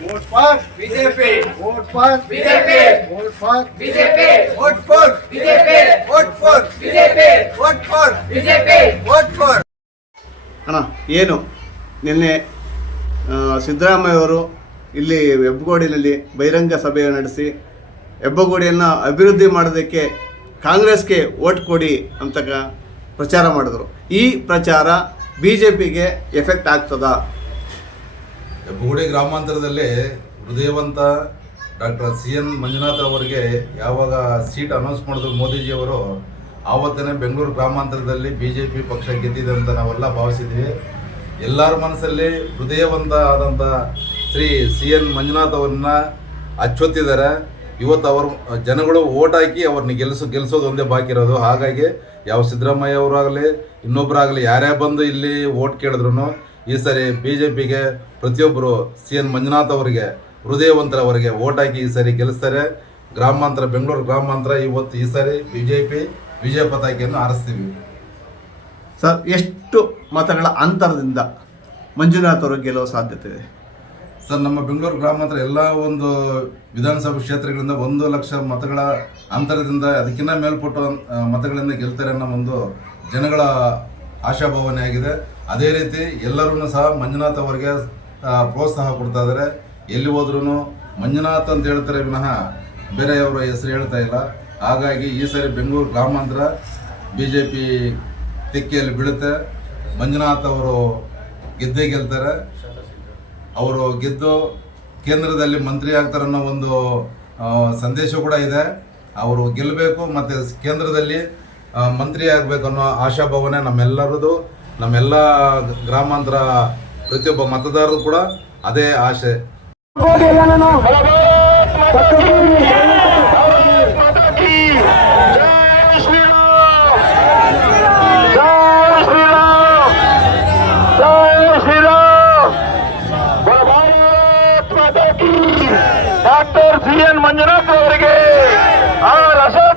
vote for BJP vote for BJP vote for BJP vote for BJP vote for BJP vote for ಅಣ್ಣ, ಏನು? ನಿನ್ನೆ ಸಿದ್ದರಾಮಯ್ಯ ಅವರು ಇಲ್ಲಿ ಹೆಬ್ಬಗೋಡಿನಲ್ಲಿ ಬಹಿರಂಗ ಸಭೆ ನಡೆಸಿ ಹೆಬ್ಬಗೋಡಿಯನ್ನು ಅಭಿವೃದ್ಧಿ ಮಾಡೋದಕ್ಕೆ ಕಾಂಗ್ರೆಸ್ಗೆ ಓಟ್ ಕೊಡಿ ಅಂತ ಪ್ರಚಾರ ಮಾಡಿದ್ರು. ಈ ಪ್ರಚಾರ ಬಿ ಜೆ ಪಿಗೆ ಎಫೆಕ್ಟ್ ಆಗ್ತದಾ? ಹೆಬ್ಬಗೋಡಿ ಗ್ರಾಮಾಂತರದಲ್ಲಿ ಹೃದಯವಂತ ಡಾಕ್ಟರ್ ಸಿ ಎನ್ ಮಂಜುನಾಥ್ ಅವರಿಗೆ ಯಾವಾಗ ಸೀಟ್ ಅನೌನ್ಸ್ ಮಾಡಿದ್ರು ಮೋದಿಜಿಯವರು, ಆವತ್ತನೇ ಬೆಂಗಳೂರು ಗ್ರಾಮಾಂತರದಲ್ಲಿ ಬಿ ಜೆ ಪಿ ಪಕ್ಷ ಗೆದ್ದಿದೆ ಅಂತ ನಾವೆಲ್ಲ ಭಾವಿಸಿದ್ವಿ ಎಲ್ಲರ ಮನಸ್ಸಲ್ಲಿ ಹೃದಯವಂತ ಆದಂಥ ಶ್ರೀ ಸಿ ಎನ್ ಮಂಜುನಾಥ್ ಅವ್ರನ್ನ ಅಚ್ಚೊತ್ತಿದ್ದಾರೆ. ಇವತ್ತು ಅವರು, ಜನಗಳು ಓಟ್ ಹಾಕಿ ಅವ್ರನ್ನ ಗೆಲ್ಲಿಸೋ ಗೆಲ್ಲಿಸೋದು ಒಂದೇ ಬಾಕಿ ಇರೋದು. ಹಾಗಾಗಿ ಯಾವ ಸಿದ್ದರಾಮಯ್ಯ ಅವರಾಗಲಿ ಇನ್ನೊಬ್ಬರಾಗಲಿ ಯಾರೇ ಬಂದು ಇಲ್ಲಿ ಓಟ್ ಕೇಳಿದ್ರು ಈ ಸರಿ ಬಿ ಜೆ ಪಿಗೆ ಪ್ರತಿಯೊಬ್ಬರು ಸಿ ಎನ್ ಮಂಜುನಾಥ್ ಅವರಿಗೆ ಹೃದಯವಂತರವರಿಗೆ ಓಟ್ ಹಾಕಿ ಈ ಸರಿ ಗೆಲ್ಲಿಸ್ತಾರೆ. ಗ್ರಾಮಾಂತರ ಬೆಂಗಳೂರು ಗ್ರಾಮಾಂತರ ಇವತ್ತು ಈ ಸರಿ ಬಿ ಜೆ ಪಿ ವಿಜಯ ಪತಾಕಿಯನ್ನು ಆರಿಸ್ತೀವಿ ಸರ್ ಎಷ್ಟು ಮತಗಳ ಅಂತರದಿಂದ ಮಂಜುನಾಥ್ ಅವರು ಗೆಲ್ಲುವ ಸಾಧ್ಯತೆ ಇದೆ? ಸರ್ ನಮ್ಮ ಬೆಂಗಳೂರು ಗ್ರಾಮಾಂತರ ಎಲ್ಲ ಒಂದು ವಿಧಾನಸಭಾ ಕ್ಷೇತ್ರಗಳಿಂದ ಒಂದು ಲಕ್ಷ ಮತಗಳ ಅಂತರದಿಂದ ಅದಕ್ಕಿಂತ ಮೇಲ್ಪಟ್ಟು ಮತಗಳಿಂದ ಗೆಲ್ತಾರೆ ಅನ್ನೋ ಒಂದು ಜನಗಳ ಆಶಾಭಾವನೆ ಆಗಿದೆ. ಅದೇ ರೀತಿ ಎಲ್ಲರೂ ಸಹ ಮಂಜುನಾಥ್ ಅವರಿಗೆ ಪ್ರೋತ್ಸಾಹ ಕೊಡ್ತಾ ಇದ್ದಾರೆ. ಎಲ್ಲಿ ಹೋದ್ರೂ ಮಂಜುನಾಥ್ ಅಂತ ಹೇಳ್ತಾರೆ ವಿನಃ ಬೇರೆಯವರ ಹೆಸರು ಹೇಳ್ತಾ ಇಲ್ಲ. ಹಾಗಾಗಿ ಈ ಸರಿ ಬೆಂಗಳೂರು ಗ್ರಾಮಾಂತರ ಬಿ ಜೆ ಪಿ ತೆಕ್ಕೆಯಲ್ಲಿ ಬೀಳುತ್ತೆ. ಮಂಜುನಾಥ್ ಅವರು ಗೆದ್ದೇ ಗೆಲ್ತಾರೆ. ಅವರು ಗೆದ್ದು ಕೇಂದ್ರದಲ್ಲಿ ಮಂತ್ರಿ ಆಗ್ತಾರೆ ಅನ್ನೋ ಒಂದು ಸಂದೇಶ ಕೂಡ ಇದೆ. ಅವರು ಗೆಲ್ಲಬೇಕು ಮತ್ತು ಕೇಂದ್ರದಲ್ಲಿ ಮಂತ್ರಿ ಆಗ್ಬೇಕು ಅನ್ನೋ ಆಶಾಭಾವನೆ ನಮ್ಮೆಲ್ಲರದು ನಮ್ಮೆಲ್ಲ ಗ್ರಾಮಾಂತರ ಪ್ರತಿಯೊಬ್ಬ ಮತದಾರರು ಕೂಡ ಅದೇ ಆಶೆ ಡಾಕ್ಟರ್ ಸಿ ಎನ್ ಮಂಜುನಾಥ್ ಅವರಿಗೆ ಆ ಅಶೋಕ್